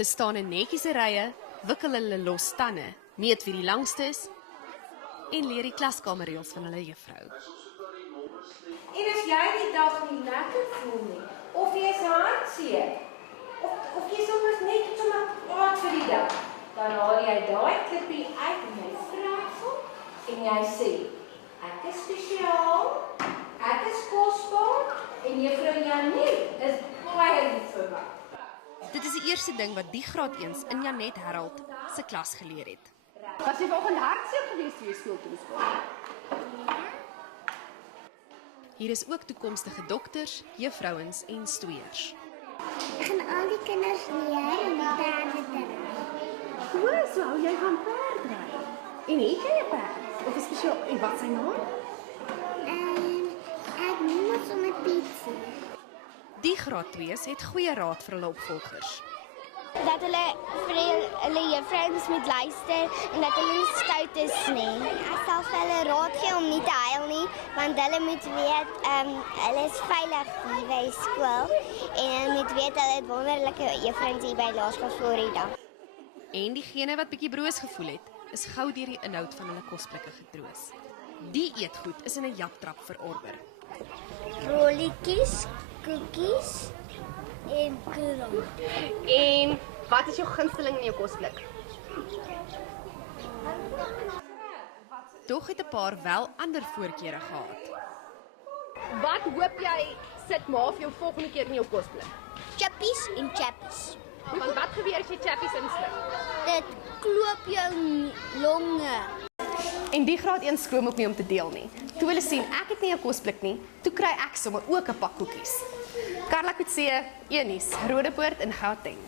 Hulle staan in netjiese rye, wikkel hulle los tande, meet wie die langste is en leer die klaskamerreëls van hulle juffrou. En as jy die dag nie lekker voel nie, of jy is hartseer, of jy soms net sommer kwaad vir die dag, dan haal jy daai klippie uit en jy vraag en jy sê, ek is spesiaal, ek is kosbaar en juffrou Janet is baie lief vir my. Dit is die eerste ding wat die graad 1s in Janet Harold se klas geleer het. Was jy vanoggend hartseer geweest vir jou skooltoeskool? Hier is ook toekomstige dokters, juffrouens en stoeiers. Ek gaan al die kinders leer om die perde te ry. O, so hou jy van perdry. En het jy 'n perd? Of is spesiaal, en wat sy naam? Ek noem ons om 'n pizza. Die graad 2s het goeie raad vir hulle opvolgers. Dat hulle vir hulle juffrouens moet luister en dat hulle nie stout is nie. Ek sal vir hulle raad gee om nie te huil nie, want hulle moet weet hulle is veilig hier by skool en hulle moet weet hulle het wonderlike juffrouens hier by Laerskool Florida. En diegene wat bietjie broos gevoel het, is gou deur die inhoud van hulle kosblikke getroos. Die eetgoed is in 'n japtrap verorder. Rolletjies, koekies en koeron. En wat is jou gunsteling in jou kosblik? Tog het 'n paar wel ander voorkeure gehad. Wat hoop jy sit ma vir jou volgende keer in jou kosblik? Chappies en chappies. Want wat gebeur as jy chappies insluk? Dit kloop jou longe. En die graad 1 skroom ook nie om te deel nie. Toe hulle sien ek het nie 'n kosblik nie, toe kry ek sommer ook 'n pak koekies. Karla Kutse, Enies, Rodepoort in Gauteng.